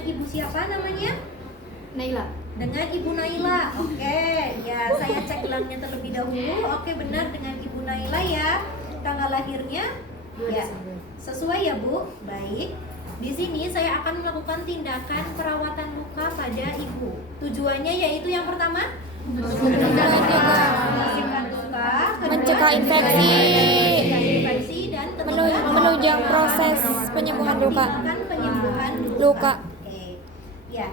dengan Ibu siapa namanya? Naila. Dengan Ibu Naila. Oke, ya saya cek gelangnya terlebih dahulu. Oke, benar dengan Ibu Naila ya. Tanggal lahirnya ya sesuai ya Bu. Baik. Di sini saya akan melakukan tindakan perawatan luka pada Ibu. Tujuannya yaitu yang pertama membersihkan luka, Mencegah infeksi. dan ketiga Menunjang proses penyembuhan luka. mengoptimalkan penyembuhan Luka. Oke. Ya.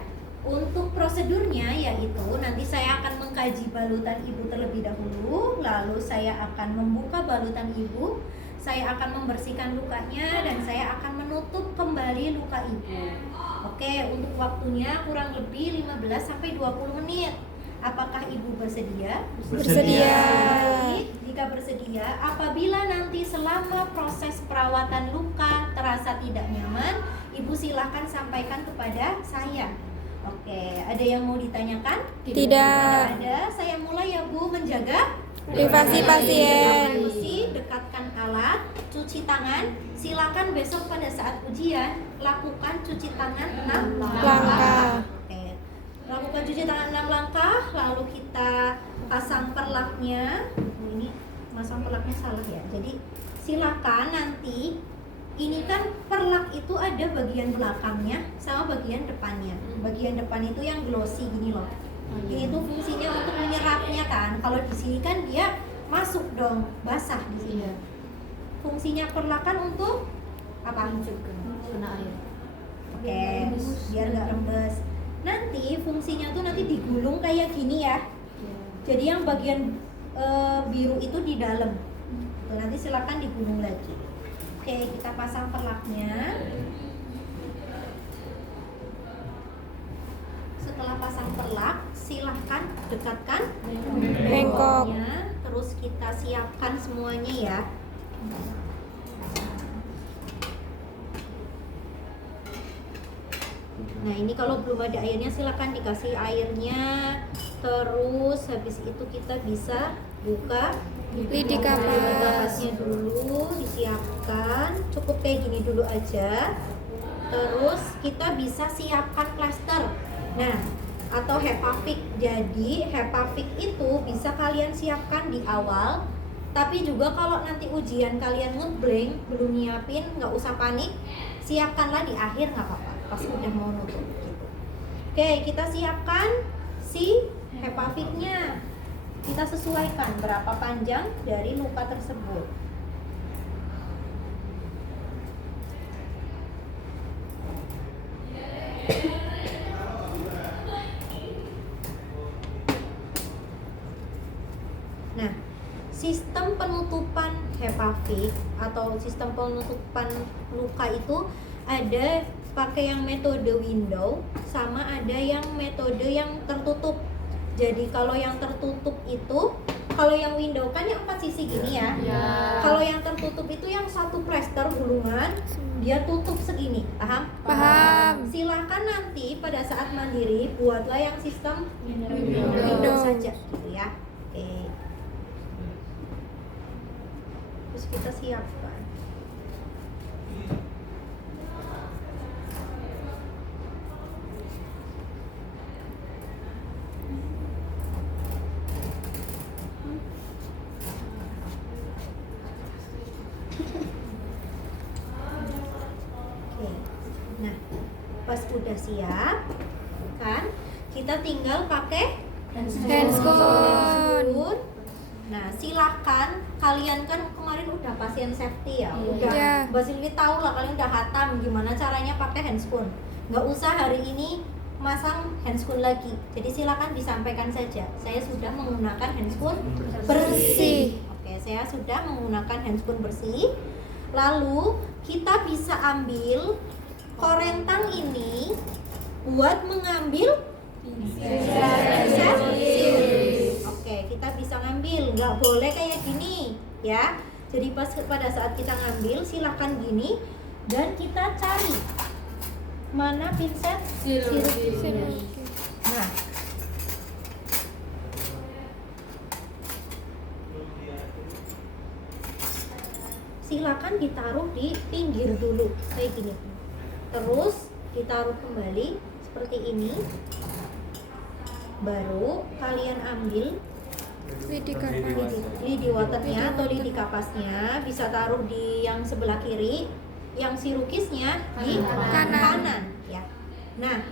Untuk prosedurnya yaitu nanti saya akan mengkaji balutan Ibu terlebih dahulu, lalu saya akan membuka balutan Ibu, saya akan membersihkan lukanya dan saya akan menutup kembali luka Ibu. Oke, untuk waktunya kurang lebih 15 sampai 20 menit. Apakah Ibu bersedia? Bersedia. Baik, jika bersedia, apabila nanti selama proses perawatan luka terasa tidak nyaman, Ibu silahkan sampaikan kepada saya. Oke, ada yang mau ditanyakan? Tidak. Ada. Saya mulai ya Bu, menjaga Privasi pasien. kondisi, dekatkan alat, cuci tangan. Silakan besok pada saat ujian lakukan cuci tangan 6 Langkah. Oke. Lakukan cuci tangan 6 langkah, lalu kita pasang perlaknya. Ini pasang perlaknya salah ya. Jadi silakan nanti ini kan perlak itu ada bagian belakangnya sama bagian depannya. Bagian depan itu yang glossy gini loh. Ini tuh fungsinya untuk menyerapnya kan. Kalau di sini kan dia masuk dong, basah di sini. Fungsinya perlak kan untuk apa? Kena air. Oke, biar nggak rembes. Nanti fungsinya tuh nanti digulung kayak gini ya. Jadi yang bagian biru itu di dalam. Tuh, nanti silakan digulung lagi. Oke, kita pasang perlaknya. Setelah pasang perlak, silahkan dekatkan Bengkok. bengkoknya. Terus kita siapkan semuanya ya. Nah, ini kalau belum ada airnya silahkan dikasih airnya. Terus habis itu kita bisa buka Lidi kapas. kapasnya dulu, disiapkan. Cukup kayak gini dulu aja. Terus kita bisa siapkan plester. Nah, atau Hepafik. Jadi Hepafik itu bisa kalian siapkan di awal. Tapi juga kalau nanti ujian kalian ngeblank, belum nyiapin, nggak usah panik. Siapkanlah di akhir, nggak apa-apa. Pas udah mau nutup gitu. Oke, kita siapkan si Hepafiknya. Kita sesuaikan berapa panjang dari luka tersebut. Nah, sistem penutupan Hepafik atau sistem penutupan luka itu ada pakai yang metode window sama ada yang metode yang tertutup. Jadi kalau yang tertutup itu, kalau yang window kan yang 4 sisi gini ya. Kalau yang tertutup itu yang satu plester gulungan, dia tutup segini, paham? Paham. Silahkan nanti pada saat mandiri buatlah yang sistem window saja, gitu ya. Oke. Terus kita siapkan. Oke. Nah, pas udah siap, kan? Kita tinggal pakai Handscoon. Nah, silahkan kalian kan kemarin udah pasien safety ya, udah Iya. Mbak Silvi tahu lah kalian udah hatam gimana caranya pakai handscoon. Nggak usah hari ini masang handscoon lagi. Jadi silahkan disampaikan saja. Saya sudah menggunakan handscoon bersih. Oke, saya sudah menggunakan handscoon bersih. Lalu kita bisa ambil korentang ini buat mengambil Oke, kita bisa ngambil, nggak boleh kayak gini ya. Jadi pada saat kita ngambil silahkan gini dan kita cari mana pinset sirupnya. Nah, silakan ditaruh di pinggir dulu kayak gini. Terus ditaruh kembali seperti ini. Baru kalian ambil Lidi kapas. lidi waternya atau lidi kapasnya, bisa taruh di yang sebelah kiri, yang sirukisnya di kanan ya. Nah,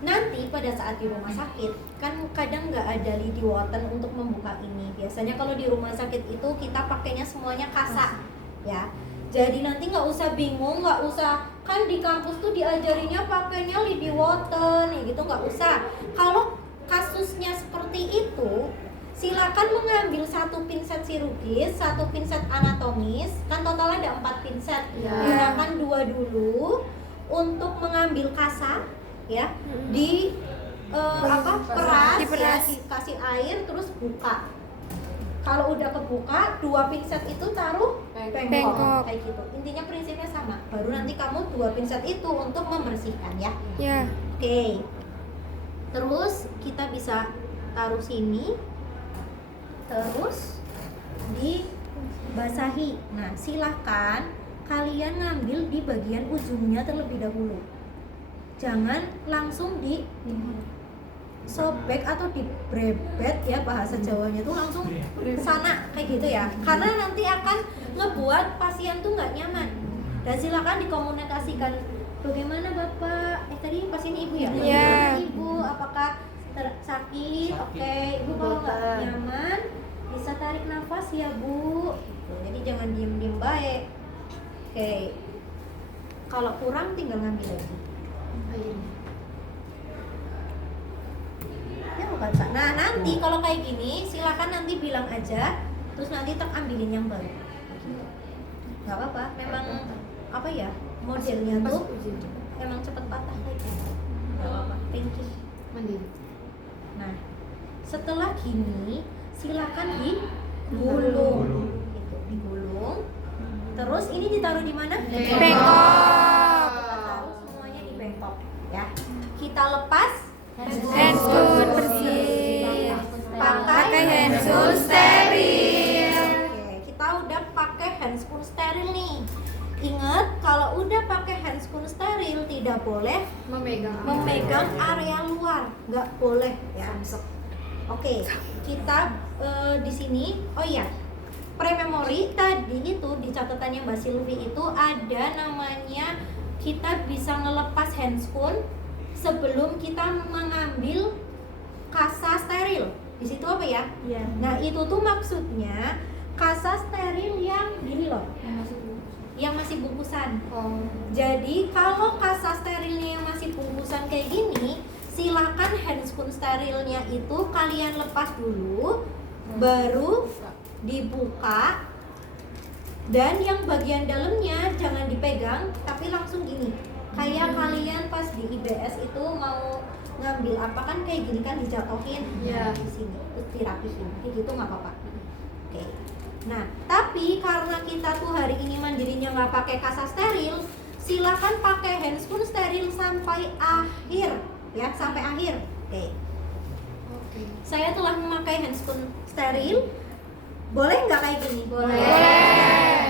nanti pada saat di rumah sakit kan kadang nggak ada lidi water untuk membuka ini. Biasanya kalau di rumah sakit itu kita pakainya semuanya kasa ya. Jadi nanti nggak usah bingung, nggak usah, kan di kampus tuh diajarinya pakainya lidi water nih gitu, nggak usah. Kalau kasusnya seperti itu, silakan mengambil satu pinset sirugis, satu pinset anatomis, kan total ada 4 pinset. Gunakan 2 dulu untuk mengambil kasa ya, di peras, Diperas. ya, dikasih air terus buka. Kalau udah kebuka, 2 pinset itu taruh bengkok kayak gitu. Intinya prinsipnya sama. Baru nanti kamu 2 pinset itu untuk membersihkan ya. Ya. Oke. Terus kita bisa taruh sini. Terus dibasahi. Nah, silahkan kalian ngambil di bagian ujungnya terlebih dahulu. Jangan langsung di sobek atau dibrebet ya, bahasa Jawanya tuh langsung ke sana kayak gitu ya. Karena nanti akan ngebuat pasien tuh nggak nyaman. Dan silakan dikomunikasikan, bagaimana Bapak? Tadi pasiennya Ibu ya? Iya. Bagaimana Ibu? Apakah sakit? Oke, Ibu kalau nggak nyaman bisa tarik nafas ya Bu. Gitu. Jadi jangan diem-diem baik. Oke. Kalau kurang tinggal ngambil lagi. Ya bukan Pak. Nah nanti kalau kayak gini silakan nanti bilang aja, terus nanti tak ambilin yang baru. Gak apa-apa. Memang apa ya, modelnya tuh emang cepet patah kayak gitu. Gak apa-apa. Thank you. Mandiri. Nah, setelah gini silakan digulung. Gitu, digulung. Terus ini ditaruh di mana? Bengkok. Kita taruh semuanya di bengkok, ya. Kita lepas Handscoon bersih. pakai handscoon steril. Oke, kita udah pakai handscoon steril nih. Ingat, kalau udah pakai handscoon steril tidak boleh memegang area luar, nggak boleh ya. Oke, kita di sini, oh iya, pre-memory tadi itu di catatannya Mbak Silvi itu ada namanya kita bisa ngelepas handscoon sebelum kita mengambil kasa steril. Di situ apa ya? Iya. Nah itu tuh maksudnya kasa steril yang gini loh, yang masih bungkusan. Jadi kalau kasa sterilnya yang masih bungkusan kayak gini, silakan handscoon sterilnya itu kalian lepas dulu, baru dibuka, dan yang bagian dalamnya jangan dipegang, tapi langsung gini. Kayak kalian pas di IBS itu mau ngambil apa kan kayak gini kan dijatuhin di sini, terus dirapihin, kayak gitu nggak apa-apa. Oke. Nah, tapi karena kita tuh hari ini mandirinya nggak pakai kasa steril, silakan pakai handscoon steril sampai akhir, ya sampai akhir. Oke. Saya telah memakai handscoon steril. Boleh nggak kayak gini? Boleh.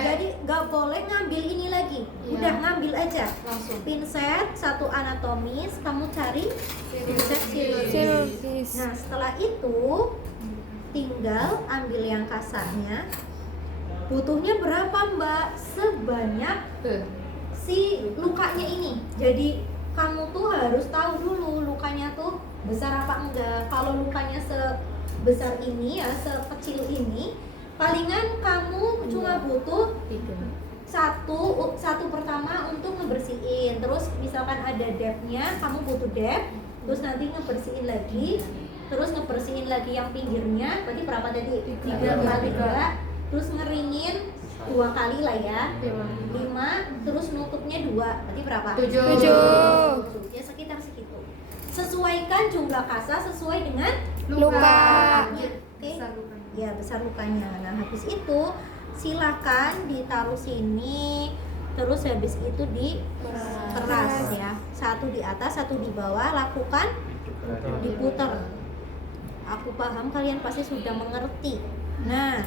Jadi nggak boleh ngambil ini lagi. Udah ngambil aja. Langsung. Pinset satu anatomis, kamu cari pinset chirurgis. Chirurgis. Nah setelah itu tinggal ambil yang kasarnya. Butuhnya berapa Mbak? Sebanyak si lukanya ini. Jadi kamu tuh harus tahu dulu lukanya tuh besar apa enggak. Kalau lukanya sebesar ini ya, sekecil ini, palingan kamu cuma butuh satu pertama untuk ngebersihin. Terus misalkan ada depthnya, kamu butuh depth, terus nanti ngebersihin lagi, terus ngebersihin lagi yang pinggirnya. Berarti berapa tadi? 3 kali 3. Terus ngeringin 2 kali lah ya, 5. Terus nutupnya 2. Berarti berapa? 7. Ya sekitar segitu. Sesuaikan jumlah kasa sesuai dengan Luka. Oke. Ya besar lukanya. Nah habis itu silakan ditaruh sini, terus habis itu diperas ya, satu di atas satu di bawah, lakukan diputar. Aku paham kalian pasti sudah mengerti. Nah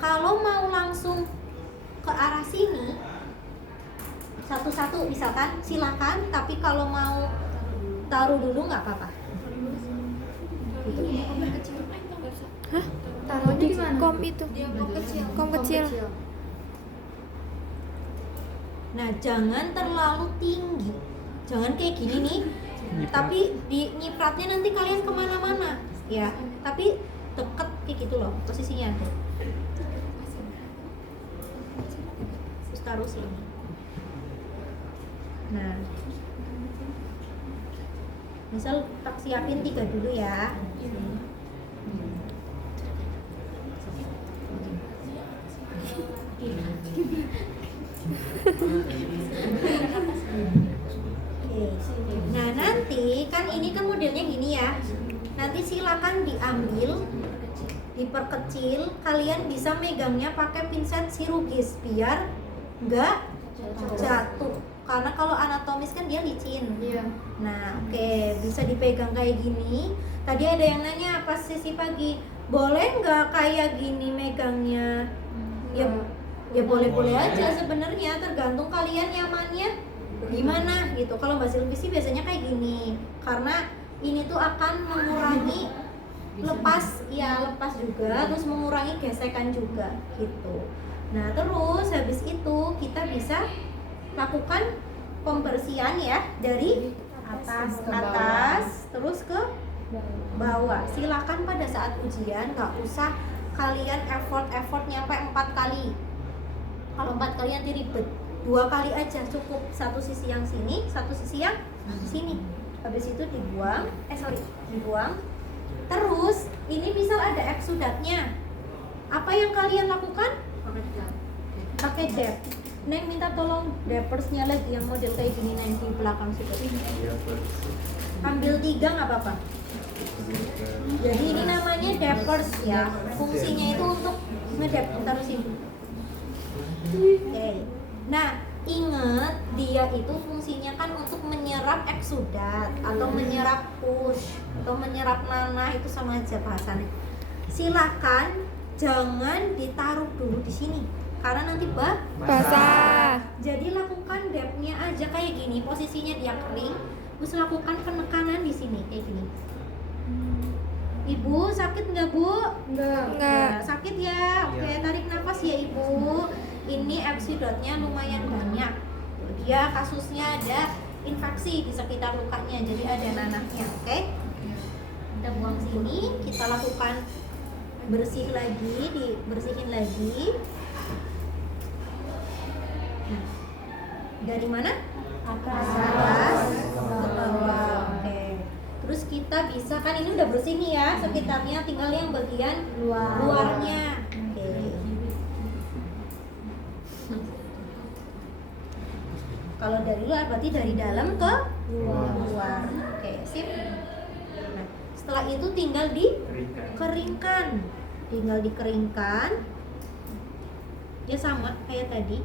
kalau mau langsung ke arah sini satu-satu misalkan silakan, tapi kalau mau taruh dulu nggak apa-apa. Gitu. Hah? Taruhnya di mana? Kom itu. Kom kecil. Nah, jangan terlalu tinggi. Jangan kayak gini nih. Tapi di nyipratnya nanti kalian kemana-mana, ya. Tapi deket kayak gitu loh posisinya. Terus taruh sini. Nah, misal tak siapin 3 dulu ya. Oke. Nah, nanti kan ini kan modelnya gini ya. Nanti silakan diambil, diperkecil. Kalian bisa megangnya pakai pinset chirurgis biar nggak jatuh. Karena kalau anatomis kan dia licin. Iya. Nah, oke, bisa dipegang kayak gini. Tadi ada yang nanya pas sesi pagi, boleh nggak kayak gini megangnya? Ya boleh-boleh aja sebenarnya, tergantung kalian nyamannya gimana gitu. Kalau Mbak Silvi sih biasanya kayak gini, karena ini tuh akan mengurangi lepas juga, terus mengurangi gesekan juga gitu. Nah, terus habis itu kita bisa lakukan pembersihan ya dari atas terus ke bawah. Silakan pada saat ujian nggak usah kalian effort nyampe 4 kali. Kalau 4 kali nanti ribet. 2 kali aja cukup, satu sisi yang sini, satu sisi yang sini. Habis itu dibuang. Terus ini misal ada eksudatnya. Apa yang kalian lakukan? Pakai dep. Neng minta tolong depersnya lagi yang model kayak gini, Neng, di belakang situ. Ambil 3 nggak apa-apa. Jadi ini namanya depers ya. Fungsinya itu untuk ngedep. Taruh sini. Oke. Nah, ingat dia itu fungsinya kan untuk menyerap eksudat atau menyerap push atau menyerap nanah, itu sama aja bahasannya. Silakan jangan ditaruh dulu di sini karena nanti Basah. Jadi lakukan depnya aja kayak gini, posisinya dia kering, terus lakukan penekanan di sini kayak gini. Ibu sakit nggak, Bu? Enggak. Ya, sakit ya. Oke, tarik nafas ya, Ibu. Ini eksidotnya lumayan banyak. Dia kasusnya ada infeksi di sekitar lukanya, jadi ada nanahnya. Oke. Kita buang sini, kita lakukan dibersihin lagi. Nah, dari mana? Atas ke bawah. Oke. Terus kita bisa, kan ini udah bersih nih ya sekitarnya, tinggal yang bagian luarnya. Oke. Kalau dari luar berarti dari dalam ke luar. Oke, sip. Nah, setelah itu tinggal dikeringkan. Dia sama kayak tadi.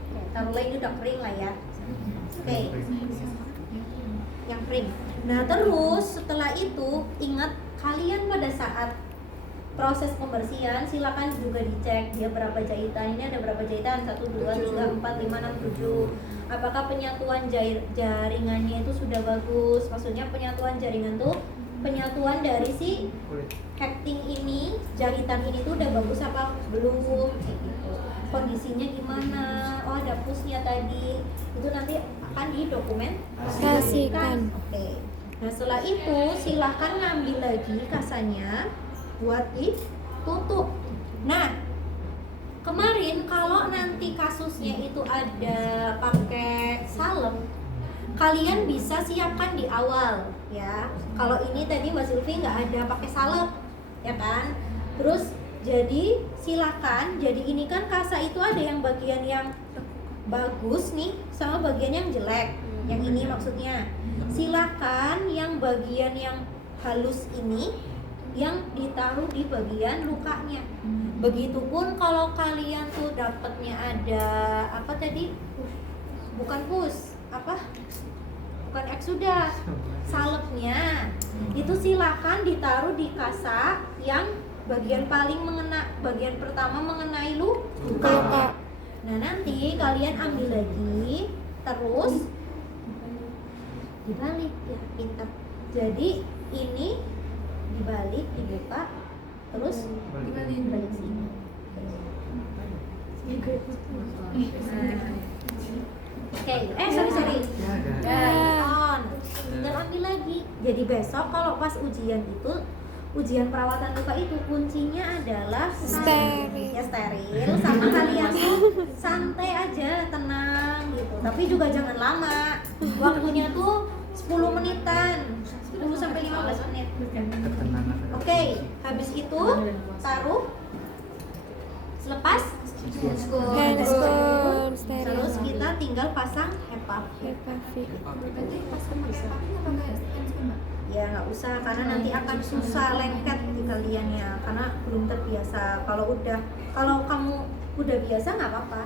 Oke, taruhlah ini udah kering lah ya. Oke. Yang kering. Nah, terus setelah itu ingat, kalian pada saat proses pembersihan silakan juga dicek dia berapa jahitan. Ini ada berapa jahitan? 1, 2, 3, 4, 5, 6, 7. Apakah penyatuan jaringannya itu sudah bagus? Maksudnya penyatuan jaringan tuh penyatuan dari si hecting ini, jahitan ini tuh udah bagus apa belum? Kayak gitu. Kondisinya gimana? Oh, ada pushnya tadi. Itu nanti akan didokumentasikan. Oke. Nah, setelah itu silahkan ngambil lagi kasanya buat ditutup. Nah, kemarin kalau nanti kasusnya itu ada pakai salep, kalian bisa siapkan di awal ya. Kalau ini tadi Mbak Silvi nggak ada pakai salep, ya kan? Terus jadi silakan. Jadi ini kan kasa itu ada yang bagian yang bagus nih sama bagian yang jelek. Yang ini maksudnya. Silakan yang bagian yang halus ini yang ditaruh di bagian lukanya. Begitupun kalau kalian tuh dapatnya ada apa tadi? Bukan pus, apa? bukan eksudat. Salepnya itu silakan ditaruh di kasa yang bagian bagian pertama mengenai luka. Nah, nanti kalian ambil lagi, terus dibalik ya, pintar. Jadi ini dibalik, dibuka, terus dibalik sini. Oke, sorry. On. Tinggal ambil lagi. Jadi besok kalau pas ujian itu, ujian perawatan luka itu kuncinya adalah Steril. ya steril, sama kalian tuh santai aja, tenang gitu. Tapi juga jangan lama. Waktunya tuh 10 menitan, 10 sampai 15 menit. Oke, habis itu taruh. Selepas Handphone steril. terus kita tinggal pasang HEPA. Hepafik. Ya nggak usah, karena nanti akan susah lengket di kalian ya, karena belum terbiasa. Kalau kamu udah biasa nggak apa-apa.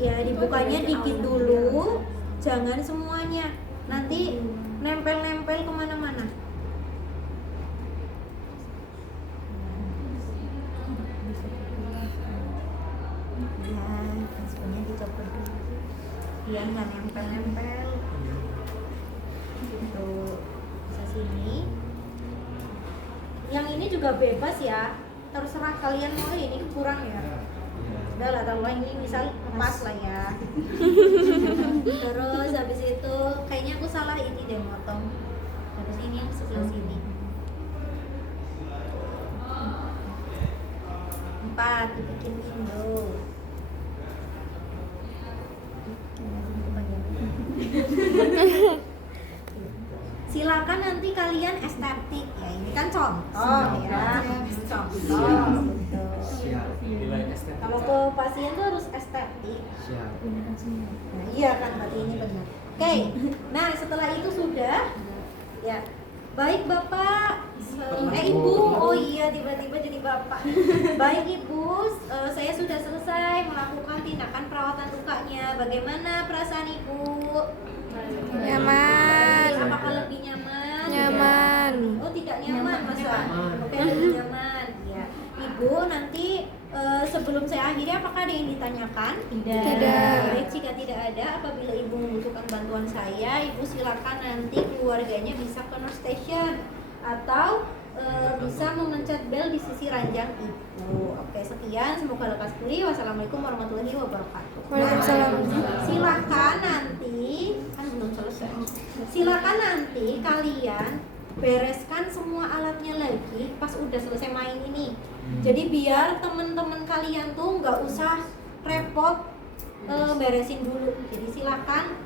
Ya dibukanya dikit dulu, jangan semuanya. Nanti nempel-nempel kemana-mana. Ya, semuanya dicopot dulu biar nggak nempel-nempel. Gitu, bisa sini. Yang ini juga bebas ya, terserah kalian mau ini kurang ya. Udah lah, kalau ini misal pas lah ya. Terus habis itu kayaknya aku salah ini deh motong. Habis ini yang sebelah sini. 4 dibikin window. Silakan nanti kalian estetik ya, ini kan contoh ya, contoh gitu. Kalau ke pasien tuh harus estetik. Nah, iya kan, berarti ini benar. Oke, nah setelah itu sudah ya. Baik Bapak, Ibu, oh iya tiba-tiba jadi Bapak. Baik Ibu, saya sudah selesai melakukan tindakan perawatan lukanya. Bagaimana perasaan Ibu? Nyaman. Apakah lebih nyaman? Nyaman. Oh tidak nyaman masa? Oke, lebih nyaman. Ya, Ibu nanti sebelum saya akhiri apakah ada yang ditanyakan? Tidak. Baik, jika tidak ada, apabila Ibu membutuhkan bantuan saya, Ibu silakan nanti keluarganya bisa ke nurse station atau bisa memencet bel di sisi ranjang Ibu. Oke, sekian, semoga lekas pulih. Wassalamualaikum warahmatullahi wabarakatuh. Waalaikumsalam. Silakan nanti, kan belum selesai. Silakan nanti kalian bereskan semua alatnya lagi pas udah selesai main ini. Jadi biar temen-temen kalian tuh nggak usah repot beresin dulu. Jadi silakan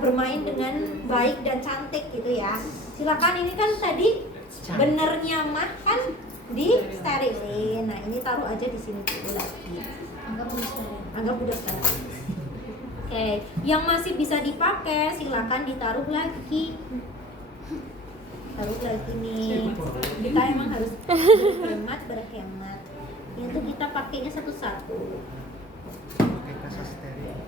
bermain dengan baik dan cantik gitu ya. Silakan, ini kan tadi benernya mah kan di sterilin. Nah ini taruh aja di sini dulu lagi. Anggap udah steril. Oke, yang masih bisa dipakai silakan ditaruh lagi. Taruh lagi nih. Kita emang harus berhemat. Itu kita pakainya satu-satu. Pakai kasa steril.